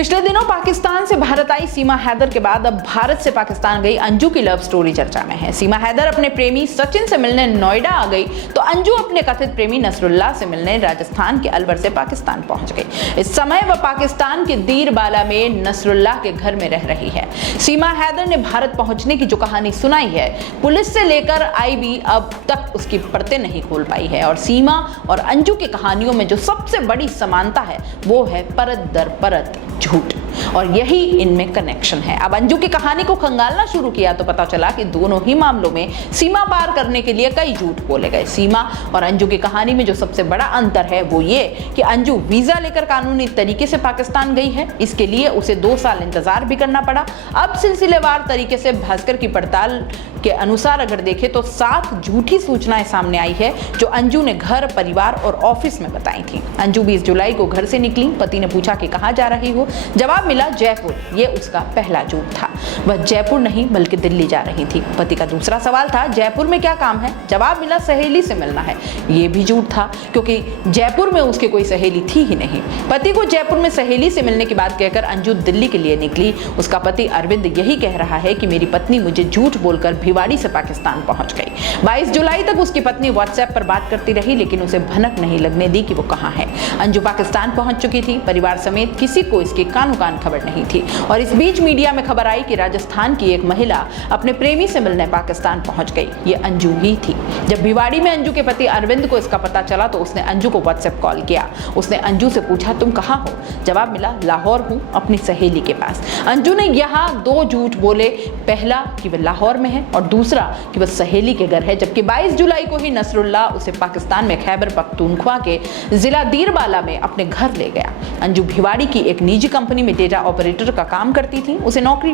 पिछले दिनों पाकिस्तान से भारत आई सीमा हैदर के बाद अब भारत से पाकिस्तान गई अंजू की लव स्टोरी चर्चा में है। सीमा हैदर अपने प्रेमी सचिन से मिलने नोएडा आ गई तो अंजू अपने कथित प्रेमी नसरुल्लाह से मिलने राजस्थान के अलवर से पाकिस्तान पहुंच गई। इस समय वह पाकिस्तान के दीरबाला में नसरुल्लाह के घर में रह रही है। सीमा हैदर ने भारत पहुंचने की जो कहानी सुनाई है, पुलिस से लेकर आईबी अब तक उसकी परतें नहीं खोल पाई है। और सीमा और अंजू की कहानियों में जो सबसे बड़ी समानता है वो है परत दर परत झूठ, और यही इनमें कनेक्शन है। अब अंजू की कहानी को खंगालना शुरू किया तो पता चला कि दोनों ही मामलों में सीमा पार करने के लिए कई झूठ बोले गए। सीमा और अंजू की कहानी में जो सबसे बड़ा अंतर है वो ये कि अंजू वीजा लेकर कानूनी तरीके से पाकिस्तान गई है, इसके लिए उसे 2 साल इंतजार भी करना पड़ा। अब सिलसिलेवार तरीके से भास्कर की पड़ताल के अनुसार अगर देखें तो 7 झूठी सूचनाएं सामने आई है जो अंजू ने घर, परिवार और ऑफिस में बताई थी। अंजू 20 जुलाई को घर से निकली। पति ने पूछा कि कहां जा रही हो, जवाब मिला जयपुर। ये उसका पहला झूठ था। वह जयपुर नहीं बल्कि दिल्ली जा रही थी। पति का दूसरा सवाल था जयपुर में क्या काम है, जवाब मिला सहेली से मिलना है। ये भी झूठ था क्योंकि जयपुर में उसकी कोई सहेली थी ही नहीं। पति को जयपुर में सहेली से मिलने की बात कहकर अंजू दिल्ली के लिए निकली। उसका पति अरविंद यही कह रहा है कि मेरी पत्नी मुझे झूठ बोलकर भिवाड़ी से पाकिस्तान पहुंच गई। 22 जुलाई तक उसकी पत्नी व्हाट्सएप पर बात करती रही लेकिन उसे भनक नहीं लगने दी कि वो कहां है। अंजू पाकिस्तान पहुंच चुकी थी। परिवार समेत किसी को इसकी कानो कान खबर नहीं थी। और इस बीच मीडिया में खबर आई कि राजस्थान की एक महिला अपने प्रेमी से मिलने पाकिस्तान पहुंच गई। ये अंजू ही थी। जब भिवाड़ी में अंजू के पति अरविंद को इसका पता चला तो उसने अंजू को व्हाट्सएप कॉल किया। उसने अंजू से पूछा तुम कहां हो, जवाब मिला लाहौर हूं अपनी सहेली के पास। अंजू ने यहां 2 झूठ बोले, पहला कि वह लाहौर में है और दूसरा कि वह सहेली के घर है। जबकि 22 जुलाई को ही नसरुल्लाह उसे पाकिस्तान में खैबर पख्तूनख्वा के जिला दीरबाला में अपने घर ले गया। अंजू भिवाड़ी की एक निजी कंपनी में डेटा ऑपरेटर का काम करती थी। उसे नौकरी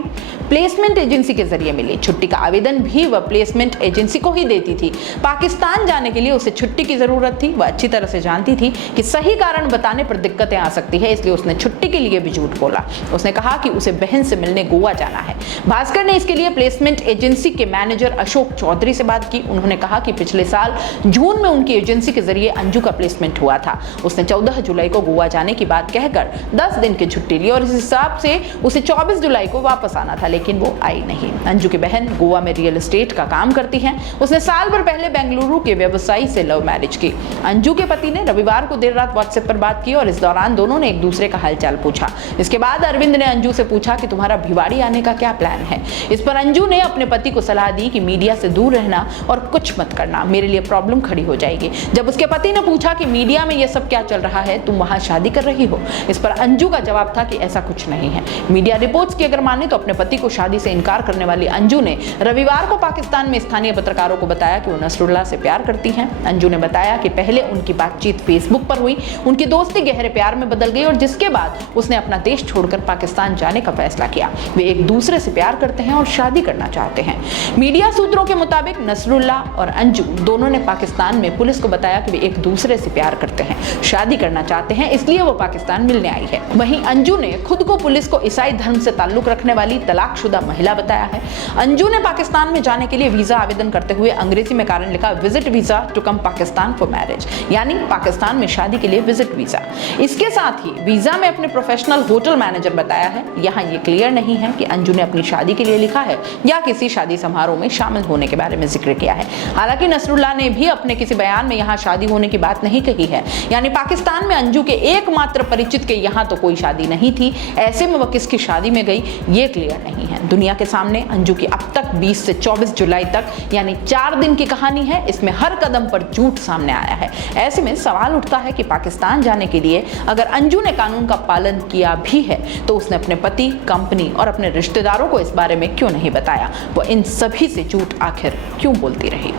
प्लेसमेंट एजेंसी के जरिए मिली। छुट्टी का आवेदन भी वह प्लेसमेंट एजेंसी को ही देती थी। पाकिस्तान जाने के लिए उसे छुट्टी की जरूरत थी। वह अच्छी तरह से जानती थी कि सही कारण बताने पर दिक्कतें आ सकती है, इसलिए उसने छुट्टी के लिए भी झूठ बोला। उसने कहा कि उसे बहन से मिलने गोवा जाना है। भास्कर ने इसके लिए प्लेसमेंट एजेंसी के मैनेजर अशोक चौधरी से बात की। उन्होंने कहा कि पिछले साल जून में उनकी एजेंसी के जरिए अंजू का प्लेसमेंट हुआ था। उसने 14 जुलाई को गोवा जाने की बात कहकर 10 दिन की छुट्टी ली और इस हिसाब से उसे 24 जुलाई को वापस आना था, लेकिन वो आई नहीं। अंजू की बहन गोवा में रियल एस्टेट का काम करती है। उसने साल भर पहले बेंगलुरु के व्यवसायी से लव मैरिज की। अंजू के पति ने रविवार को देर रात व्हाट्सएप पर बात की और इस दौरान दोनों ने एक दूसरे का हालचाल पूछा। इसके बाद अरविंद ने अंजू से पूछा कि तुम्हारा भिवाड़ी आने का क्या प्लान है। इस पर अंजू ने अपने पति को सलाह दी कि मीडिया से दूर रहना और कुछ मत करना, मेरे लिए प्रॉब्लम खड़ी हो जाएगी। जब उसके पति ने पूछा कि मीडिया में यह सब क्या चल रहा है, तुम वहां शादी कर रही हो, इस पर अंजू का जवाब था कि ऐसा कुछ नहीं है। मीडिया रिपोर्ट्स की अगर माने तो अपने पति को शादी से इनकार करने वाली अंजू ने रविवार को पाकिस्तान में स्थानीय पत्रकारों को बताया कि वो नसरुल्लाह से प्यार करती हैं। अंजू ने बताया कि पहले उनकी बातचीत फेसबुक पर हुई, उनकी दोस्ती गहरे प्यार में बदल गई और जिसके बाद उसने अपना देश छोड़कर पाकिस्तान जाने का फैसला किया। वे एक दूसरे से प्यार करते हैं और शादी करना चाहते हैं। मीडिया सूत्रों के मुताबिक नसरुल्लाह और अंजू दोनों ने पाकिस्तान में पुलिस को बताया कि वे एक दूसरे से प्यार करते हैं, शादी करना चाहते हैं, इसलिए वो पाकिस्तान मिलने आई है। वहीं अंजू ने खुद को पुलिस को ईसाई धर्म से ताल्लुक रखने वाली तलाकशुदा महिला बताया है। अंजू ने पाकिस्तान में जाने के लिए वीजा आवेदन करते हुए अंग्रेजी में कारण लिखा visit visa to come Pakistan for marriage, यानी पाकिस्तान में शादी के लिए विजिट वीजा। इसके साथ ही वीजा में अपने प्रोफेशनल होटल मैनेजर बताया है। यहाँ ये क्लियर नहीं है कि अंजू ने अपनी शादी के लिए लिखा है या किसी शादी समारोह में शामिल होने के बारे में जिक्र किया है। हालांकि नसरुल्लाह ने भी अपने किसी बयान में यहाँ शादी होने की बात नहीं कही है, यानी पाकिस्तान में अंजू के एकमात्र परिचित के यहाँ तो कोई शादी नहीं थी। ऐसे में वह किसकी शादी में गई ये क्लियर नहीं है। दुनिया के सामने अंजू की अब तक 20 से 24 जुलाई तक यानी 4 दिन की कहानी है। इसमें हर कदम पर झूठ सामने आया है। ऐसे में सवाल उठता है कि पाकिस्तान जाने के लिए अगर अंजू ने कानून का पालन किया भी है तो उसने अपने पति, कंपनी और अपने रिश्तेदारों को इस बारे में क्यों नहीं बताया। वो इन सभी से झूठ आखिर क्यों बोलती रही।